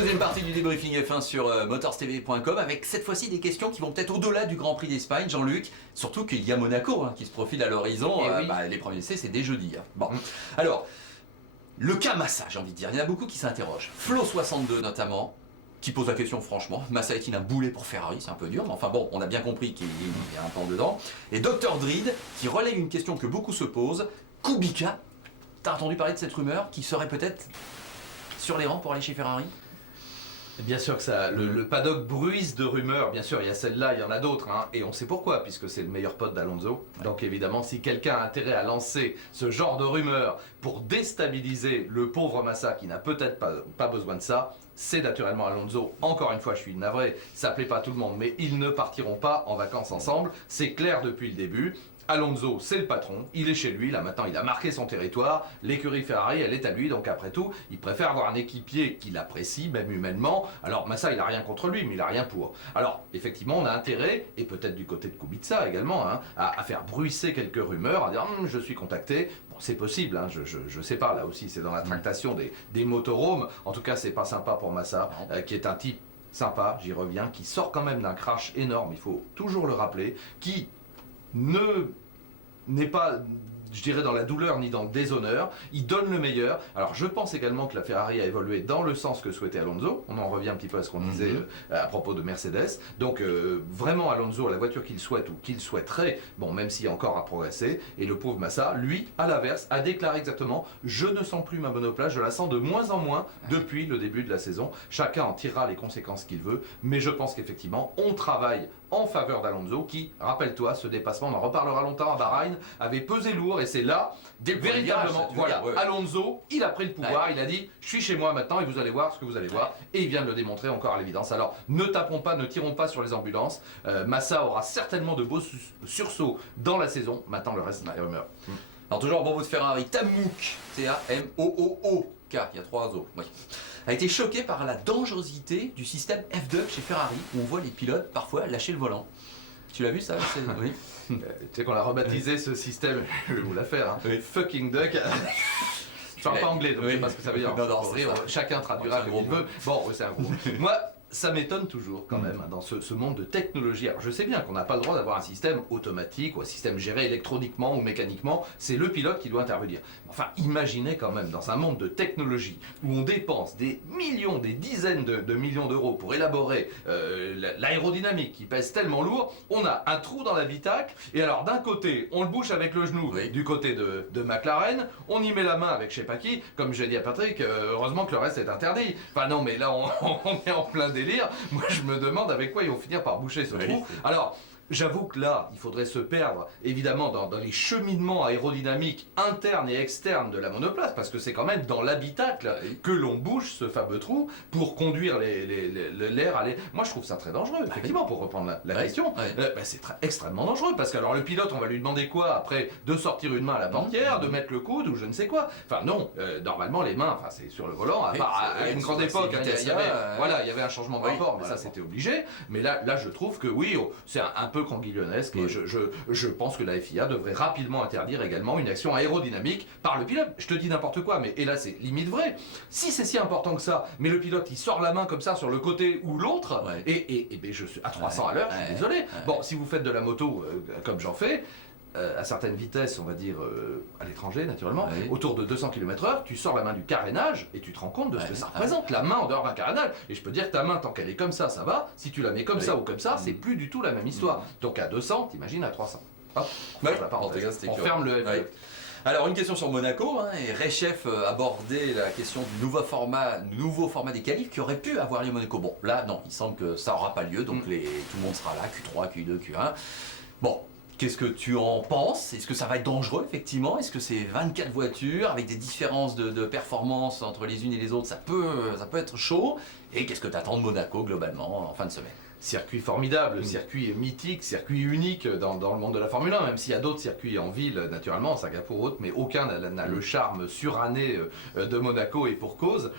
deuxième partie du débriefing F1 sur motorstv.com avec cette fois-ci des questions qui vont peut-être au-delà du Grand Prix d'Espagne, Jean-Luc. Surtout qu'il y a Monaco qui se profile à l'horizon. Oui. Les premiers essais, c'est dès jeudi. Bon, alors, le cas Massa, j'ai envie de dire. Il y en a beaucoup qui s'interrogent. Flo 62 notamment, qui pose la question franchement. Massa est-il un boulet pour Ferrari? C'est un peu dur, mais enfin bon, on a bien compris qu'il y a un plan dedans. Et Dr Drid, qui relaie une question que beaucoup se posent. Kubica, t'as entendu parler de cette rumeur qui serait peut-être sur les rangs pour aller chez Ferrari? Bien sûr que ça, le paddock bruise de rumeurs, bien sûr, il y a celle-là, il y en a d'autres, et on sait pourquoi, puisque c'est le meilleur pote d'Alonso. Donc évidemment, si quelqu'un a intérêt à lancer ce genre de rumeurs pour déstabiliser le pauvre Massa, qui n'a peut-être pas besoin de ça, c'est naturellement Alonso. Encore une fois, je suis navré, ça plaît pas à tout le monde, mais ils ne partiront pas en vacances ensemble, c'est clair depuis le début. Alonso, c'est le patron, il est chez lui, là maintenant il a marqué son territoire, l'écurie Ferrari, elle est à lui, donc après tout, il préfère avoir un équipier qu'il apprécie, même humainement. Alors Massa, il a rien contre lui, mais il a rien pour. Alors, effectivement, on a intérêt, et peut-être du côté de Kubica également, à faire bruisser quelques rumeurs, à dire « je suis contacté ». Bon, c'est possible, je sais pas, là aussi, c'est dans la tractation des motorhomes. En tout cas, c'est pas sympa pour Massa, qui est un type sympa, j'y reviens, qui sort quand même d'un crash énorme, il faut toujours le rappeler, qui n'est pas, je dirais, dans la douleur ni dans le déshonneur, il donne le meilleur. Alors je pense également que la Ferrari a évolué dans le sens que souhaitait Alonso, on en revient un petit peu à ce qu'on disait à propos de Mercedes, donc vraiment Alonso a la voiture qu'il souhaite ou qu'il souhaiterait, bon même s'il y a encore à progresser, et le pauvre Massa, lui, à l'inverse, a déclaré exactement « je ne sens plus ma monoplace, je la sens de moins en moins depuis le début de la saison, chacun en tirera les conséquences qu'il veut, mais je pense qu'effectivement on travaille en faveur d'Alonso qui, rappelle-toi, ce dépassement, on en reparlera longtemps à Bahreïn, avait pesé lourd et c'est là, véritablement, voilà, Alonso, il a pris le pouvoir, il a dit, je suis chez moi maintenant et vous allez voir ce que vous allez voir, et il vient de le démontrer encore à l'évidence. Alors, ne tapons pas, ne tirons pas sur les ambulances, Massa aura certainement de beaux sursauts dans la saison, maintenant le reste, c'est des rumeurs. Alors toujours à propos de Ferrari, Tamouk, T-A-M-O-O-O-K, il y a 3 O, oui, a été choqué par la dangerosité du système F2 chez Ferrari, où on voit les pilotes parfois lâcher le volant. Tu l'as vu ça? Oui. Tu sais qu'on a rebaptisé ce système, je vais vous la faire, fucking duck. Je parle pas anglais, donc je sais pas ce que ça veut dire. Chacun traduira comme il veut. Bon, c'est un gros. Moi, ça m'étonne toujours quand même dans ce monde de technologie. Alors je sais bien qu'on n'a pas le droit d'avoir un système automatique ou un système géré électroniquement ou mécaniquement, c'est le pilote qui doit intervenir. Enfin, imaginez quand même dans un monde de technologie où on dépense des millions, des dizaines de millions d'euros pour élaborer l'aérodynamique qui pèse tellement lourd, on a un trou dans l'habitacle et alors d'un côté on le bouche avec le genou du côté de McLaren, on y met la main avec je sais pas qui, comme j'ai dit à Patrick, heureusement que le reste est interdit. Enfin non mais là on est en plein délire, moi je me demande avec quoi ils vont finir par boucher ce trou. Alors, j'avoue que là, il faudrait se perdre, évidemment, dans les cheminements aérodynamiques internes et externes de la monoplace, parce que c'est quand même dans l'habitacle que l'on bouche ce fameux trou pour conduire l'air à l'air. Moi, je trouve ça très dangereux, effectivement, pour reprendre la question. C'est extrêmement dangereux, parce que alors le pilote, on va lui demander quoi après? De sortir une main à la portière, de mettre le coude ou je ne sais quoi. Enfin non, normalement les mains, enfin c'est sur le volant, à part à une grande époque, il y avait un changement de rapport, mais ça c'était obligé. Mais là, je trouve que oui, c'est un peu canguillonnesque et je pense que la FIA devrait rapidement interdire également une action aérodynamique par le pilote. Je te dis n'importe quoi, mais et là c'est limite vrai. Si c'est si important que ça, mais le pilote il sort la main comme ça sur le côté ou l'autre, et ben je suis à 300 à l'heure, je suis désolé. Bon, si vous faites de la moto comme j'en fais, à certaines vitesses, on va dire à l'étranger naturellement, autour de 200 km/h, tu sors la main du carénage et tu te rends compte de ce que ça représente, la main en dehors d'un carénage. Et je peux dire que ta main, tant qu'elle est comme ça va. Si tu la mets comme ça ou comme ça, c'est plus du tout la même histoire. Donc à 200, t'imagines à 300. Hop, on ferme le F2. Alors une question sur Monaco, et Rechef abordait la question du nouveau format des qualifs qui aurait pu avoir lieu à Monaco. Bon, là non, il semble que ça n'aura pas lieu, donc tout le monde sera là, Q3, Q2, Q1. Bon. Qu'est-ce que tu en penses? Est-ce que ça va être dangereux, effectivement? Est-ce que ces 24 voitures, avec des différences de performance entre les unes et les autres, ça peut être chaud? Et qu'est-ce que tu attends de Monaco, globalement, en fin de semaine? Circuit formidable, circuit mythique, circuit unique dans le monde de la Formule 1, même s'il y a d'autres circuits en ville, naturellement, Singapour ou autre, mais aucun n'a le charme suranné de Monaco et pour cause.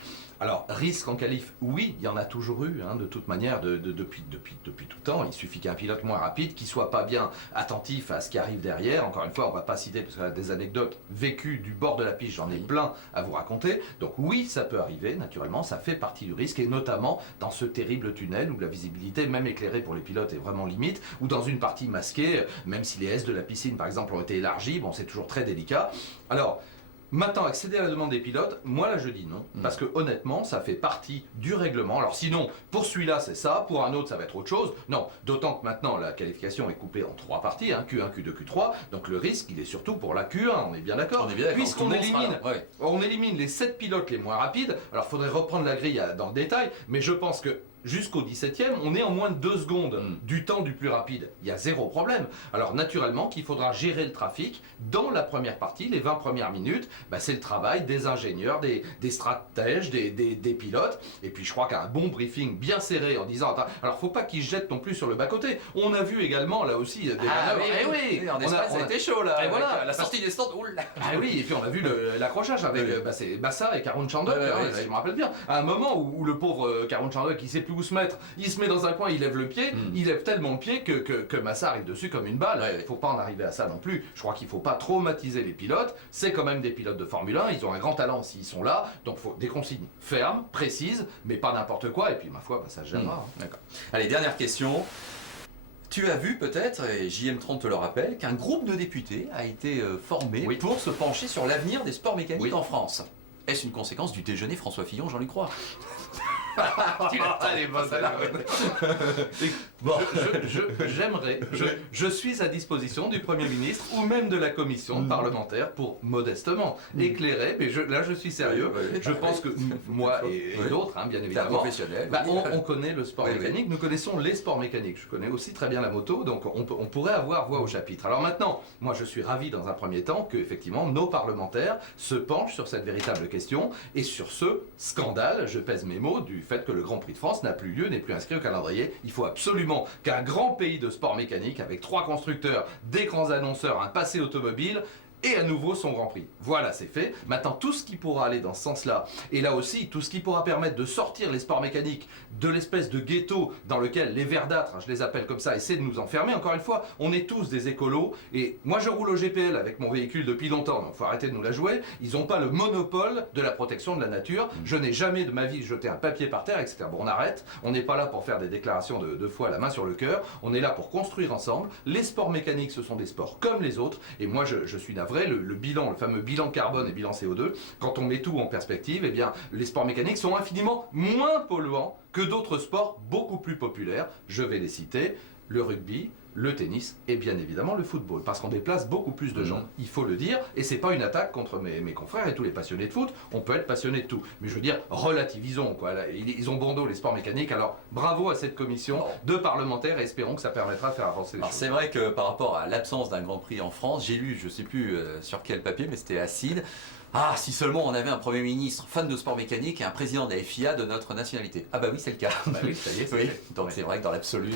Alors, risque en qualif, oui, il y en a toujours eu, de toute manière, depuis tout temps. Il suffit qu'un pilote moins rapide, qui soit pas bien attentif à ce qui arrive derrière. Encore une fois, on va pas citer, parce qu'on a des anecdotes vécues du bord de la piste, j'en ai plein à vous raconter. Donc oui, ça peut arriver, naturellement, ça fait partie du risque, et notamment dans ce terrible tunnel où la visibilité, même éclairée pour les pilotes, est vraiment limite, ou dans une partie masquée, même si les S de la piscine, par exemple, ont été élargis, bon, c'est toujours très délicat. Alors, maintenant, accéder à la demande des pilotes, moi là je dis non, parce que honnêtement, ça fait partie du règlement. Alors sinon, pour celui-là c'est ça, pour un autre ça va être autre chose. Non, d'autant que maintenant la qualification est coupée en 3 parties, Q1, Q2, Q3, donc le risque il est surtout pour la Q1, on est bien d'accord. Puisqu'on élimine les 7 pilotes les moins rapides, alors il faudrait reprendre la grille dans le détail, mais je pense que jusqu'au 17e, on est en moins de 2 secondes du temps du plus rapide. Il y a 0 problème. Alors naturellement qu'il faudra gérer le trafic dans la première partie, les 20 premières minutes, c'est le travail des ingénieurs, des stratèges, des pilotes. Et puis je crois qu'un bon briefing bien serré en disant, alors faut pas qu'ils se jettent non plus sur le bas-côté. On a vu également là aussi des manœuvres. Oui, en Espagne ça a été chaud là. Et voilà, la sortie des stands. Et puis on a vu l'accrochage avec c'est Bassa et Karun Chandok, je me rappelle bien. À un moment où le pauvre Karun Chandok, il sait plus où se mettre, il se met dans un coin, il lève le pied, il lève tellement le pied que Massa arrive dessus comme une balle. Il faut pas en arriver à ça non plus. Je crois qu'il faut pas traumatiser les pilotes. C'est quand même des pilotes de Formule 1, ils ont un grand talent s'ils sont là. Donc il faut des consignes fermes, précises, mais pas n'importe quoi. Et puis ma foi, ça se gênera. D'accord. Allez, dernière question. Tu as vu peut-être, et JM30 te le rappelle, qu'un groupe de députés a été formé pour se pencher sur l'avenir des sports mécaniques en France. Est-ce une conséquence du déjeuner François Fillon, Jean-Luc Roy? J'aimerais, je suis à disposition du Premier ministre ou même de la commission parlementaire pour modestement éclairer, mais là je suis sérieux, je pense que moi et d'autres, bien évidemment, on connaît le sport mécanique, nous connaissons les sports mécaniques, je connais aussi très bien la moto, donc on pourrait avoir voix au chapitre. Alors maintenant, moi je suis ravi dans un premier temps que effectivement nos parlementaires se penchent sur cette véritable question et sur ce scandale, je pèse mes mots, du fait que le Grand Prix de France n'a plus lieu, n'est plus inscrit au calendrier. Il faut absolument qu'un grand pays de sport mécanique, avec 3 constructeurs, des grands annonceurs, un passé automobile, et à nouveau son Grand Prix. Voilà, c'est fait. Maintenant, tout ce qui pourra aller dans ce sens-là, et là aussi, tout ce qui pourra permettre de sortir les sports mécaniques de l'espèce de ghetto dans lequel les verdâtres, je les appelle comme ça, essaient de nous enfermer. Encore une fois, on est tous des écolos, et moi je roule au GPL avec mon véhicule depuis longtemps, donc il faut arrêter de nous la jouer. Ils n'ont pas le monopole de la protection de la nature. Je n'ai jamais de ma vie jeté un papier par terre, etc. Bon, on arrête. On n'est pas là pour faire des déclarations de foi à la main sur le cœur. On est là pour construire ensemble. Les sports mécaniques, ce sont des sports comme les autres, et moi je suis navré. Le bilan, le fameux bilan carbone et bilan CO2, quand on met tout en perspective, les sports mécaniques sont infiniment moins polluants que d'autres sports beaucoup plus populaires. Je vais les citer, le rugby, le tennis et bien évidemment le football, parce qu'on déplace beaucoup plus de gens, il faut le dire, et c'est pas une attaque contre mes confrères et tous les passionnés de foot, on peut être passionné de tout, mais je veux dire, relativisons, quoi. Là, ils ont bon dos les sports mécaniques, alors bravo à cette commission de parlementaires et espérons que ça permettra de faire avancer les choses. C'est vrai que par rapport à l'absence d'un Grand Prix en France, j'ai lu, je sais plus sur quel papier, mais c'était Acide. Ah, si seulement on avait un Premier ministre fan de sport mécanique et un président de la FIA de notre nationalité. Ah bah oui, c'est le cas. Bah oui, ça y est. Oui. Donc c'est vrai que dans l'absolu,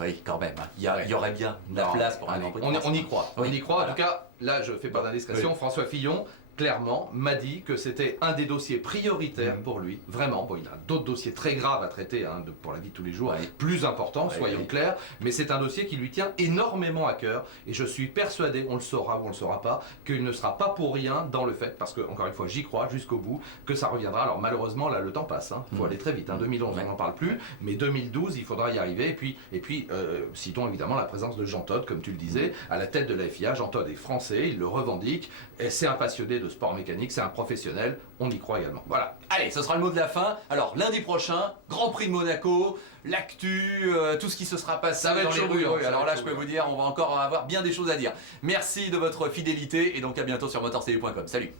oui, quand même, il y aurait bien de la place pour un Grand Prix. On y croit. On y croit. En tout cas, là, je fais pas d'indiscrétion. François Fillon, clairement, m'a dit que c'était un des dossiers prioritaires pour lui. Vraiment. Bon, il a d'autres dossiers très graves à traiter pour la vie de tous les jours, plus importants, soyons clairs. Mais c'est un dossier qui lui tient énormément à cœur. Et je suis persuadé, on le saura ou on le saura pas, qu'il ne sera pas pour rien dans le fait, parce que, encore une fois, j'y crois jusqu'au bout, que ça reviendra. Alors malheureusement, là, le temps passe. Il faut aller très vite. 2011, on n'en parle plus. Mais 2012, il faudra y arriver. Et puis citons évidemment la présence de Jean Todt, comme tu le disais, à la tête de la FIA. Jean Todt est français, il le revendique. Et c'est un passionné de sport mécanique, c'est un professionnel, on y croit également. Voilà. Allez, ce sera le mot de la fin. Alors, lundi prochain, Grand Prix de Monaco, l'actu, tout ce qui se sera passé dans les rues. Alors là, je peux vous dire, on va encore avoir bien des choses à dire. Merci de votre fidélité et donc à bientôt sur motorcv.com. Salut.